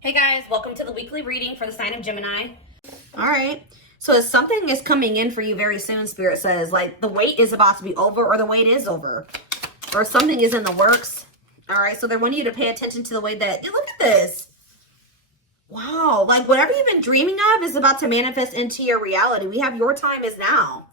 Hey guys, welcome to the weekly reading for the sign of Gemini. All right. So something is coming in for you very soon, Spirit says. Like the wait is about to be over, or the wait is over. Or something is in the works. All right. So they want you to pay attention to the way that, look at this. Wow. Like whatever you've been dreaming of is about to manifest into your reality. We have your time is now.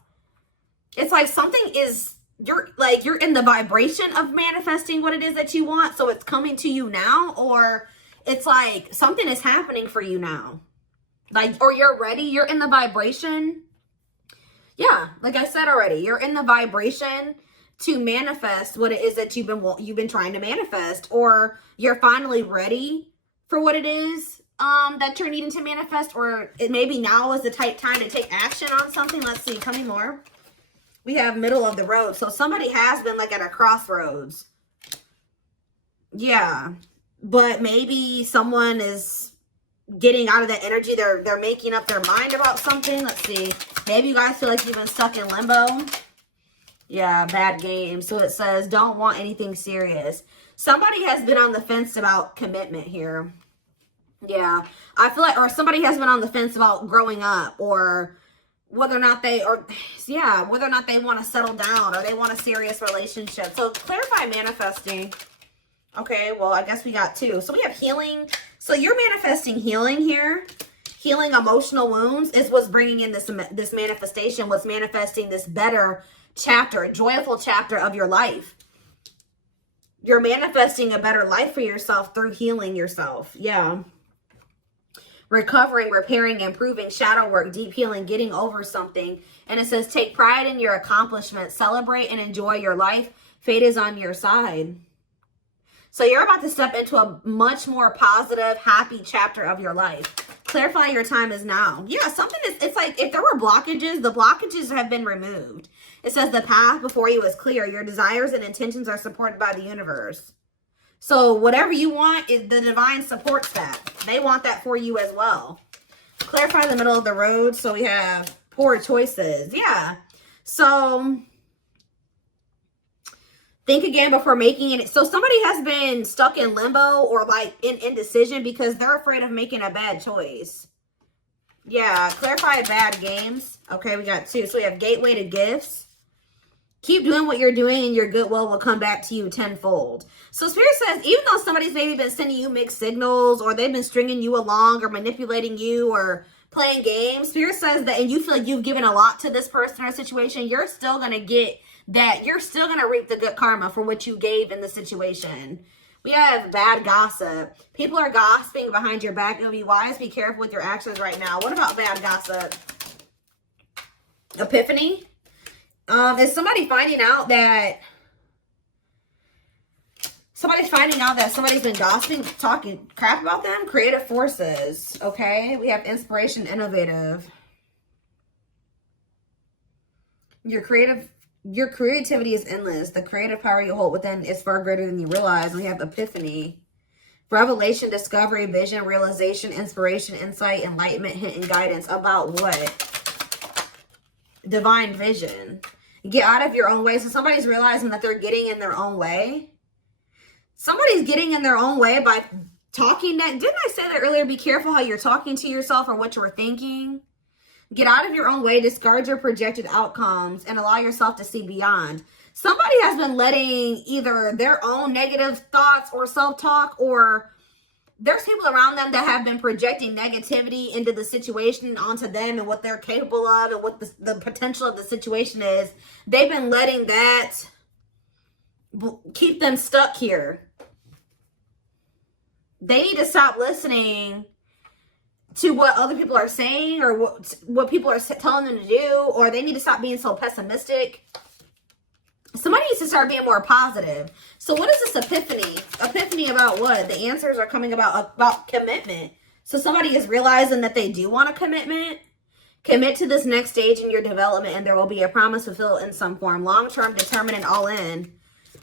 It's like something is, you're in the vibration of manifesting what it is that you want. So it's coming to you now, or it's like something is happening for you now. Like, or you're ready, you're in the vibration. Yeah, like I said already, you're in the vibration to manifest what it is that you've been trying to manifest, or you're finally ready for what it is that you're needing to manifest, or it maybe now is the time to take action on something. Let's see, tell me more. We have middle of the road. So somebody has been like at a crossroads. Yeah. But maybe someone is getting out of that energy. They're making up their mind about something. Let's see. Maybe you guys feel like you've been stuck in limbo. Yeah, bad game. So it says, don't want anything serious. Somebody has been on the fence about commitment here. Yeah. I feel like, or somebody has been on the fence about growing up, or whether or not they want to settle down, or they want a serious relationship. So clarify manifesting. Okay, well, I guess we got two. So we have healing. So you're manifesting healing here. Healing emotional wounds is what's bringing in this manifestation, what's manifesting this better chapter, a joyful chapter of your life. You're manifesting a better life for yourself through healing yourself. Yeah. Recovering, repairing, improving, shadow work, deep healing, getting over something. And it says, take pride in your accomplishments, celebrate and enjoy your life. Fate is on your side. So you're about to step into a much more positive, happy chapter of your life. Clarify your time is now. Yeah, it's like if there were blockages, the blockages have been removed. It says the path before you is clear. Your desires and intentions are supported by the universe. So whatever you want, the divine supports that. They want that for you as well. Clarify the middle of the road. So we have poor choices. Yeah. So think again before making it. So somebody has been stuck in limbo, or like in indecision because they're afraid of making a bad choice. Yeah, clarify bad games. Okay, we got two. So we have gateway to gifts. Keep doing what you're doing and your goodwill will come back to you tenfold. So Spirit says, even though somebody's maybe been sending you mixed signals, or they've been stringing you along, or manipulating you, or playing games, Spirit says that, and you feel like you've given a lot to this person or situation, you're still going to get that. You're still going to reap the good karma for what you gave in the situation. We have bad gossip. People are gossiping behind your back. It'll be wise. Be careful with your actions right now. What about bad gossip? Epiphany. Is somebody finding out that somebody's been gossiping, talking crap about them? Creative forces. Okay. We have inspiration, innovative. Your creativity is endless. The creative power you hold within is far greater than you realize. We have epiphany. Revelation, discovery, vision, realization, inspiration, insight, enlightenment, hint, and guidance. About what? Divine vision. Get out of your own way. So somebody's realizing that they're getting in their own way. Somebody's getting in their own way by talking that. Didn't I say that earlier? Be careful how you're talking to yourself or what you're thinking. Get out of your own way. Discard your projected outcomes and allow yourself to see beyond. Somebody has been letting either their own negative thoughts or self-talk, or there's people around them that have been projecting negativity into the situation and onto them and what they're capable of and what the potential of the situation is. They've been letting that keep them stuck here. They need to stop listening to what other people are saying, or what people are telling them to do, or they need to stop being so pessimistic. Somebody needs to start being more positive. So what is this epiphany? Epiphany about what? The answers are coming about commitment. So somebody is realizing that they do want a commitment. Commit to this next stage in your development, and there will be a promise fulfilled in some form. Long-term, determined, and all in.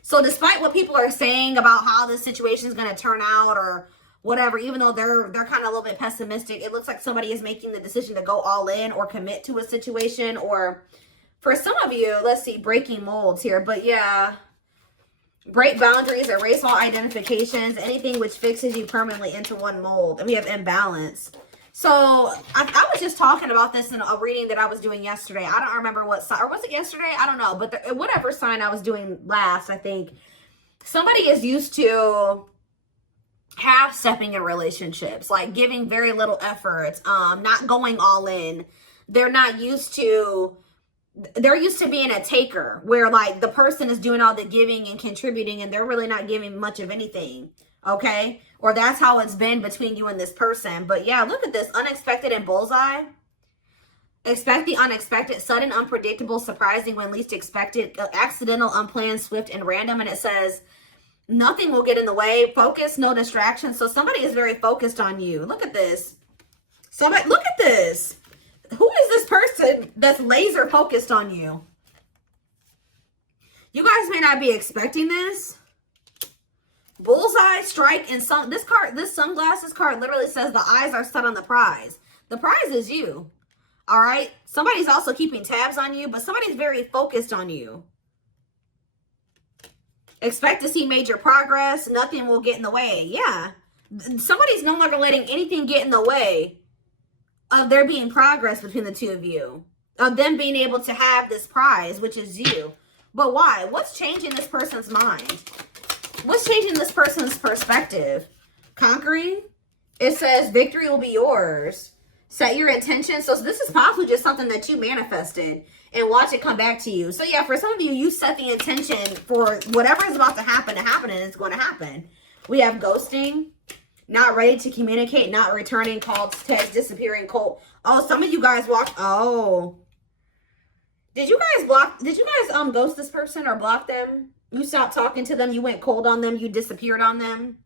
So despite what people are saying about how this situation is going to turn out, or whatever, even though they're kind of a little bit pessimistic, it looks like somebody is making the decision to go all in or commit to a situation. Or for some of you, let's see, breaking molds here. But yeah, Break boundaries, erase all identifications, anything which fixes you permanently into one mold. And we have imbalance. So I was just talking about this in a reading that I was doing yesterday. I don't remember what sign, or was it yesterday? I don't know. But whatever sign I was doing last, I think somebody is used to half-stepping in relationships, like giving very little effort, not going all in. They're used to being a taker, where like the person is doing all the giving and contributing and they're really not giving much of anything. Okay? Or that's how it's been between you and this person. But yeah, look at this. Unexpected and bullseye. Expect the unexpected, sudden, unpredictable, surprising when least expected, accidental, unplanned, swift, and random. And it says, nothing will get in the way. Focus, no distractions. So somebody is very focused on you. Look at this. Somebody, look at this. Who is this person that's laser focused on you? You guys may not be expecting this. Bullseye, strike, and this sunglasses card literally says the eyes are set on the prize. The prize is you. All right? Somebody's also keeping tabs on you, but somebody's very focused on you. Expect to see major progress. Nothing will get in the way. Yeah. Somebody's no longer letting anything get in the way of there being progress between the two of you. Of them being able to have this prize, which is you. But why? What's changing this person's mind? What's changing this person's perspective? Conquering? It says victory will be yours. Set your intention. So this is possibly just something that you manifested and watch it come back to you. So yeah, for some of you, you set the intention for whatever is about to happen and it's going to happen. We have ghosting, not ready to communicate, not returning calls, text, disappearing, cold. Oh, some of you guys walked. Oh. Did you guys ghost this person or block them? You stopped talking to them. You went cold on them. You disappeared on them.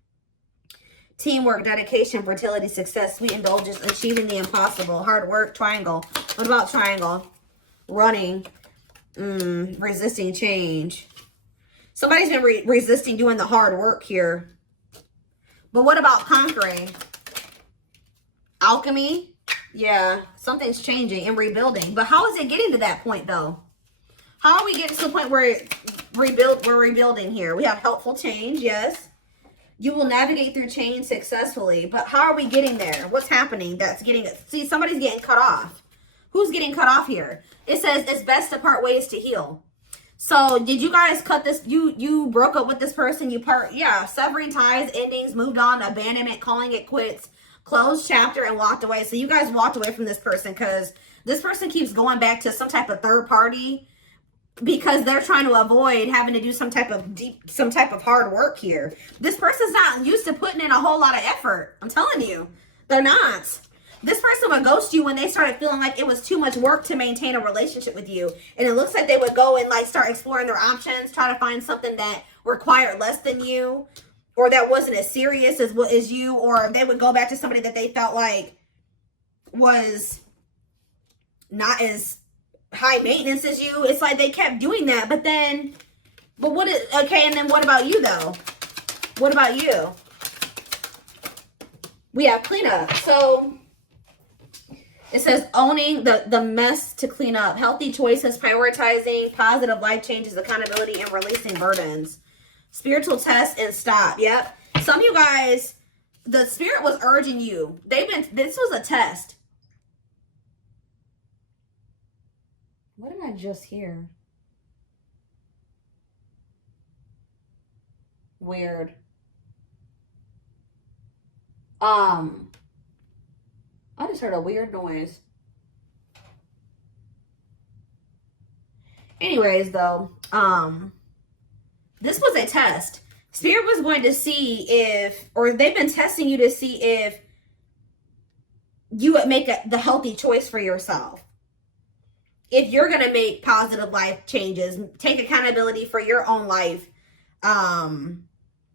Teamwork, dedication, fertility, success, sweet indulgence, achieving the impossible, hard work, triangle. What about triangle? Running, resisting change. Somebody's been resisting doing the hard work here. But what about conquering? Alchemy. Yeah, something's changing and rebuilding. But how is it getting to that point, though? How are we getting to the point where we're rebuilding here? We have helpful change, yes. You will navigate through change successfully. But how are we getting there? What's happening that's getting it? See, somebody's getting cut off. Who's getting cut off here? It says it's best to part ways to heal. So did you guys cut this? You broke up with this person. Severing ties, endings, moved on, abandonment, calling it quits, closed chapter, and walked away. So you guys walked away from this person because this person keeps going back to some type of third party because they're trying to avoid having to do some type of hard work here. This person's not used to putting in a whole lot of effort. I'm telling you, they're not. This person would ghost you when they started feeling like it was too much work to maintain a relationship with you. And it looks like they would go and like start exploring their options, try to find something that required less than you, or that wasn't as serious as you, or they would go back to somebody that they felt like was not as high maintenance as you. It's like they kept doing that, and then what about you though? What about you? We have cleanup. So it says owning the mess to clean up, healthy choices, prioritizing, positive life changes, accountability, and releasing burdens. Spiritual test and stop. Yep. Some of you guys, the spirit was urging you. This was a test. What did I just hear? Weird. I just heard a weird noise. Anyways, though, this was a test. Spirit was going to see they've been testing you to see if you would make the healthy choice for yourself. If you're going to make positive life changes, take accountability for your own life.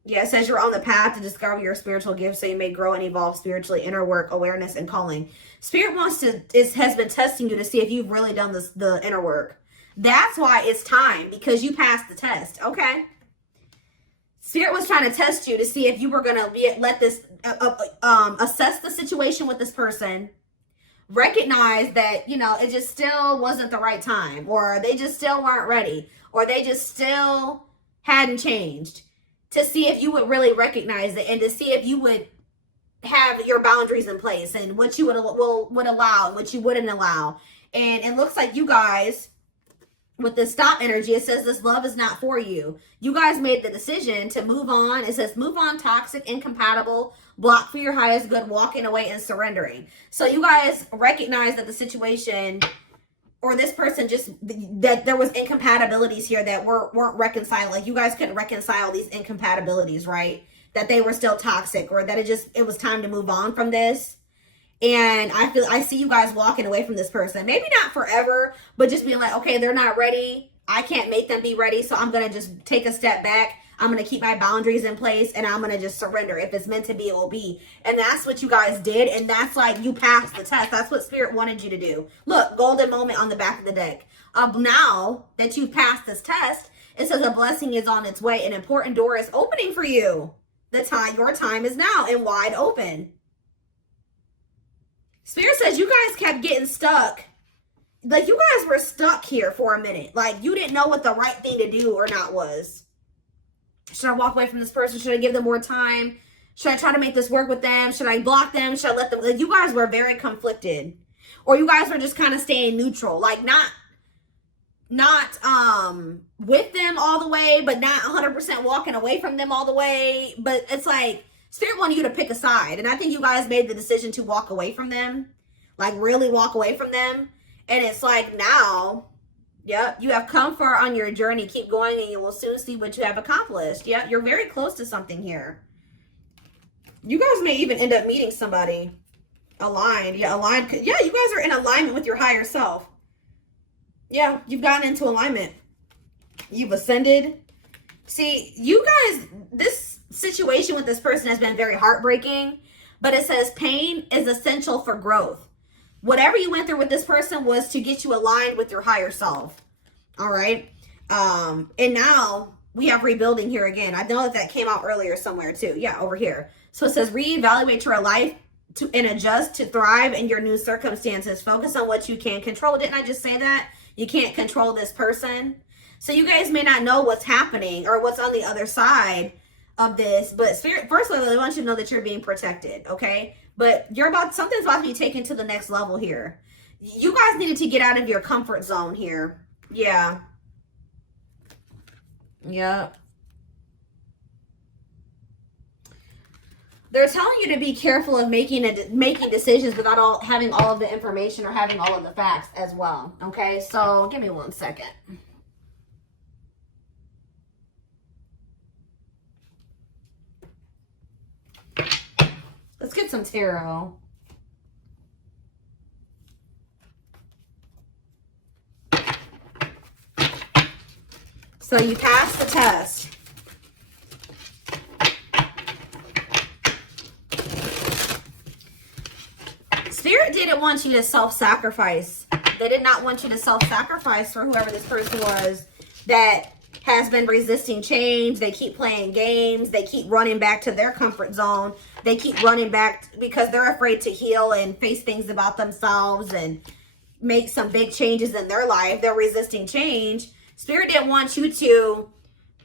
Yeah, it says you're on the path to discover your spiritual gifts so you may grow and evolve spiritually, inner work, awareness, and calling. Spirit has been testing you to see if you've really done the inner work. That's why it's time, because you passed the test, okay? Spirit was trying to test you to see if you were going to let this, assess the situation with this person, recognize that, it just still wasn't the right time, or they just still weren't ready, or they just still hadn't changed, to see if you would really recognize it and to see if you would have your boundaries in place and what you would allow and what you wouldn't allow. And it looks like you guys, with the stop energy, it says this love is not for you. You guys made the decision to move on. It says move on, toxic, incompatible, block for your highest good, walking away and surrendering. So you guys recognize that the situation or this person just, that there was incompatibilities here that weren't reconciled. Like you guys couldn't reconcile these incompatibilities, right? That they were still toxic, or that it was time to move on from this. And I see you guys walking away from this person. Maybe not forever, but just being like, okay, they're not ready. I can't make them be ready. So I'm going to just take a step back. I'm going to keep my boundaries in place and I'm going to just surrender. If it's meant to be, it will be. And that's what you guys did. And that's like, you passed the test. That's what Spirit wanted you to do. Look, golden moment on the back of the deck. Now that you've passed this test, it says a blessing is on its way. An important door is opening for you. Your time is now and wide open. Spirit says you guys kept getting stuck. Like you guys were stuck here for a minute. Like you didn't know what the right thing to do or not was. Should I walk away from this person? Should I give them more time? Should I try to make this work with them? Should I block them? Should I let them? Like, you guys were very conflicted. Or you guys were just kind of staying neutral. Like not with them all the way, but not 100% walking away from them all the way. But it's like Spirit wanted you to pick a side. And I think you guys made the decision to walk away from them. Like really walk away from them. And it's like now, yep, you have come far on your journey. Keep going and you will soon see what you have accomplished. Yep, you're very close to something here. You guys may even end up meeting somebody aligned. Yeah, aligned. Yeah, you guys are in alignment with your higher self. Yeah, you've gotten into alignment. You've ascended. See, you guys, this situation with this person has been very heartbreaking, but it says pain is essential for growth. Whatever you went through with this person was to get you aligned with your higher self. All right. And now we have rebuilding here again. I know that came out earlier somewhere too. Yeah, over here. So it says reevaluate your life and adjust to thrive in your new circumstances. Focus on what you can control. Didn't I just say that? You can't control this person. So you guys may not know what's happening or what's on the other side of this, but Spirit, firstly, I want you to know that you're being protected, okay? But something's about to be taken to the next level here. You guys needed to get out of your comfort zone here. Yeah. Yep. They're telling you to be careful of making decisions without having all of the information or having all of the facts as well. Okay, so give me 1 second. Let's get some tarot. So you passed the test. Spirit didn't want you to self-sacrifice. They did not want you to self-sacrifice for whoever this person was that has been resisting change. They keep playing games. They keep running back to their comfort zone. They keep running back because they're afraid to heal and face things about themselves and make some big changes in their life. They're resisting change. Spirit didn't want you to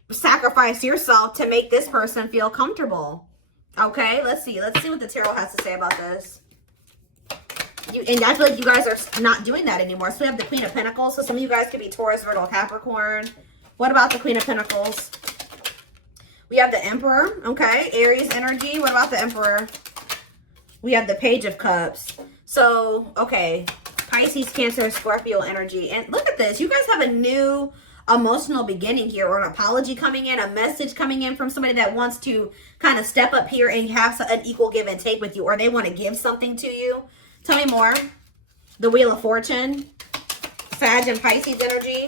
sacrifice yourself to make this person feel comfortable. Okay, let's see. Let's see what the tarot has to say about this. And I feel like you guys are not doing that anymore. So we have the Queen of Pentacles. So some of you guys could be Taurus, Virgo, Capricorn. What about the Queen of Pentacles? We have the Emperor. Okay, Aries energy. What about the Emperor? We have the Page of Cups. So, okay, Pisces, Cancer, Scorpio energy. And look at this. You guys have a new emotional beginning here, or an apology coming in, a message coming in from somebody that wants to kind of step up here and have an equal give and take with you, or they want to give something to you. Tell me more. The Wheel of Fortune, Sag and Pisces energy,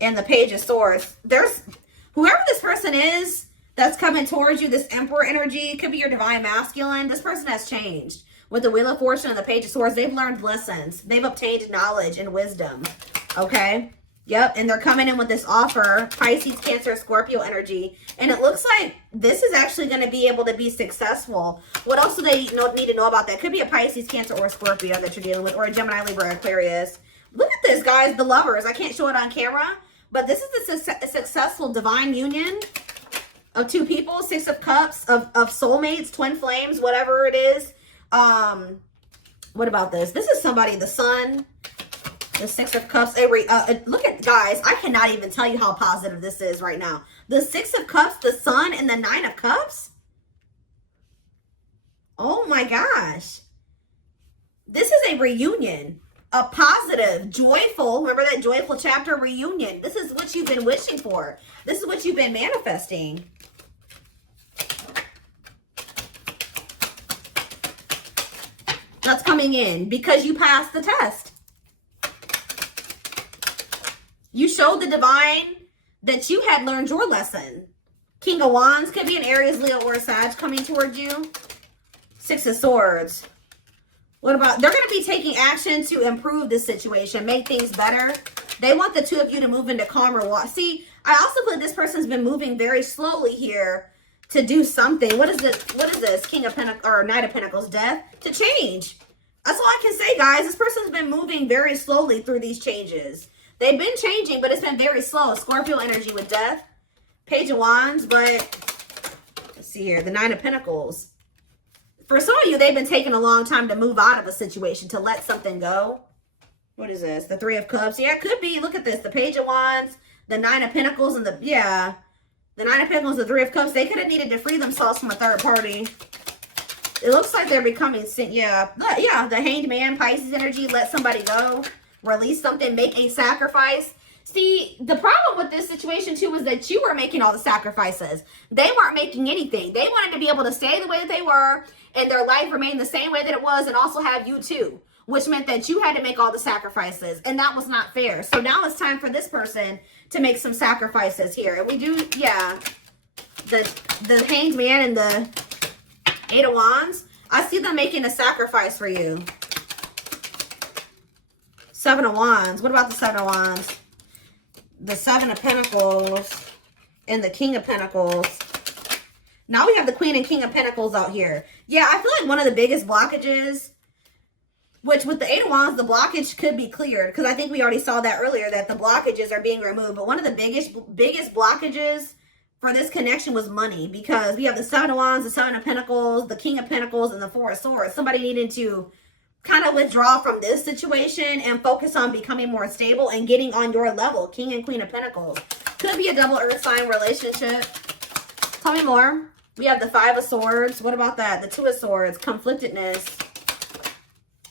and the Page of Swords. There's whoever this person is that's coming towards you, this Emperor energy, could be your divine masculine. This person has changed. With the Wheel of Fortune and the Page of Swords, they've learned lessons. They've obtained knowledge and wisdom. Okay? Yep, and they're coming in with this offer, Pisces, Cancer, Scorpio energy, and it looks like this is actually going to be able to be successful. What else do they need to know about that? Could be a Pisces, Cancer, or Scorpio that you're dealing with, or a Gemini, Libra, Aquarius. Look at this, guys, the Lovers. I can't show it on camera, But this is a successful divine union of two people, Six of Cups, of soulmates, twin flames, whatever it is. What about this? This is somebody, the sun, the Six of Cups. Look at, guys, I cannot even tell you how positive this is right now. The Six of Cups, the sun, and the Nine of Cups. Oh my gosh. This is a reunion. A positive, joyful, remember that joyful chapter, reunion. This is what you've been wishing for. This is what you've been manifesting. That's coming in because you passed the test. You showed the divine that you had learned your lesson. King of Wands could be an Aries, Leo, or a Sag coming towards you. Six of Swords. What about, they're going to be taking action to improve this situation, make things better. They want the two of you to move into calmer water. See, I also feel this person's been moving very slowly here to do something. What is this? What is this? King of Pentacles, or Knight of Pentacles, death, to change. That's all I can say, guys. This person's been moving very slowly through these changes. They've been changing, but it's been very slow. Scorpio energy with death. Page of Wands, but let's see here. The Nine of Pentacles. For some of you, they've been taking a long time to move out of a situation, to let something go. What is this? The Three of Cups. Yeah, it could be. Look at this. The Page of Wands, the Nine of Pentacles, and the Nine of Pentacles, the Three of Cups. They could have needed to free themselves from a third party. It looks like they're becoming, the Hanged Man, Pisces energy. Let somebody go. Release something. Make a sacrifice. See, the problem with this situation, too, is that you were making all the sacrifices. They weren't making anything. They wanted to be able to stay the way that they were and their life remain the same way that it was, and also have you, too, which meant that you had to make all the sacrifices, and that was not fair. So now it's time for this person to make some sacrifices here. And we do, the Hanged Man and the Eight of Wands. I see them making a sacrifice for you. Seven of Wands. What about the Seven of Wands? The Seven of Pentacles and the King of Pentacles. Now we have the Queen and King of Pentacles out here. Yeah, I feel like one of the biggest blockages, which with the Eight of Wands, the blockage could be cleared, because I think we already saw that earlier, that the blockages are being removed. But one of the biggest blockages for this connection was money, because we have the Seven of Wands, the Seven of Pentacles, the King of Pentacles, and the Four of Swords. Somebody needed to kind of withdraw from this situation and focus on becoming more stable and getting on your level. King and Queen of Pentacles. Could be a double earth sign relationship. Tell me more. We have the Five of Swords. What about that? The Two of Swords. Conflictedness.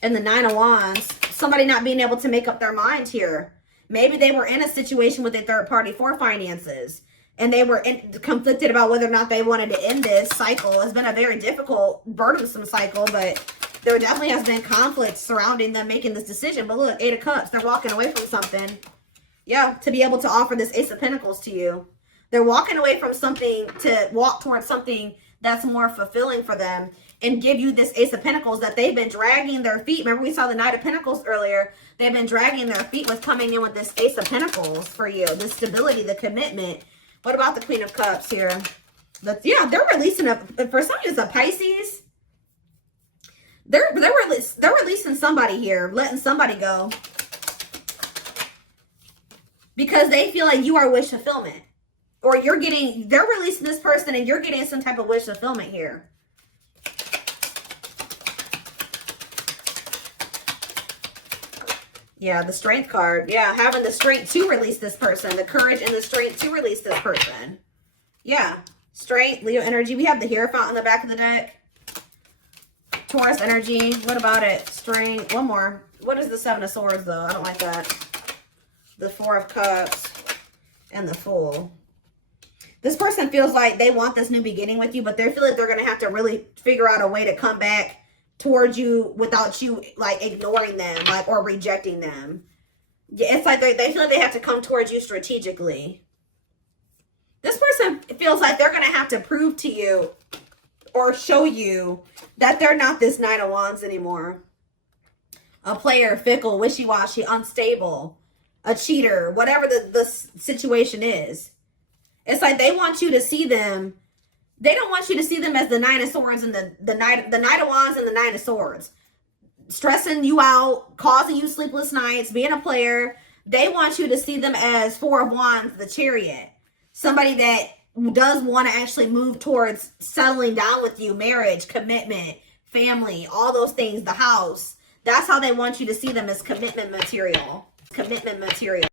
And the Nine of Wands. Somebody not being able to make up their mind here. Maybe they were in a situation with a third party for finances, and they were conflicted about whether or not they wanted to end this cycle. It's been a very difficult, burdensome cycle, but there definitely has been conflict surrounding them making this decision. But look, Eight of Cups, they're walking away from something. Yeah, to be able to offer this Ace of Pentacles to you. They're walking away from something to walk towards something that's more fulfilling for them and give you this Ace of Pentacles that they've been dragging their feet. Remember, we saw the Knight of Pentacles earlier. They've been dragging their feet with coming in with this Ace of Pentacles for you. The stability, the commitment. What about the Queen of Cups here? They're releasing for some of you, it's a Pisces. They're releasing somebody here, letting somebody go, because they feel like you are wish fulfillment, or they're releasing this person and you're getting some type of wish fulfillment here. Yeah, the Strength card. Yeah, having the strength to release this person, the courage and the strength to release this person. Yeah, Strength, Leo energy. We have the Hierophant on the back of the deck. Taurus energy. What about it? Strength. One more. What is the Seven of Swords, though? I don't like that. The Four of Cups and the Fool. This person feels like they want this new beginning with you, but they feel like they're going to have to really figure out a way to come back towards you without you, like, ignoring them, like, or rejecting them. Yeah, it's like they feel like they have to come towards you strategically. This person feels like they're going to have to prove to you or show you that they're not this Nine of Wands anymore. A player, fickle, wishy-washy, unstable, a cheater, whatever the situation is. It's like they want you to see them. They don't want you to see them as the Nine of Swords and the Knight of Wands and the Nine of Swords. Stressing you out, causing you sleepless nights, being a player. They want you to see them as Four of Wands, the Chariot. Somebody that does want to actually move towards settling down with you, marriage, commitment, family, all those things, the house. That's how they want you to see them, as commitment material. Commitment material.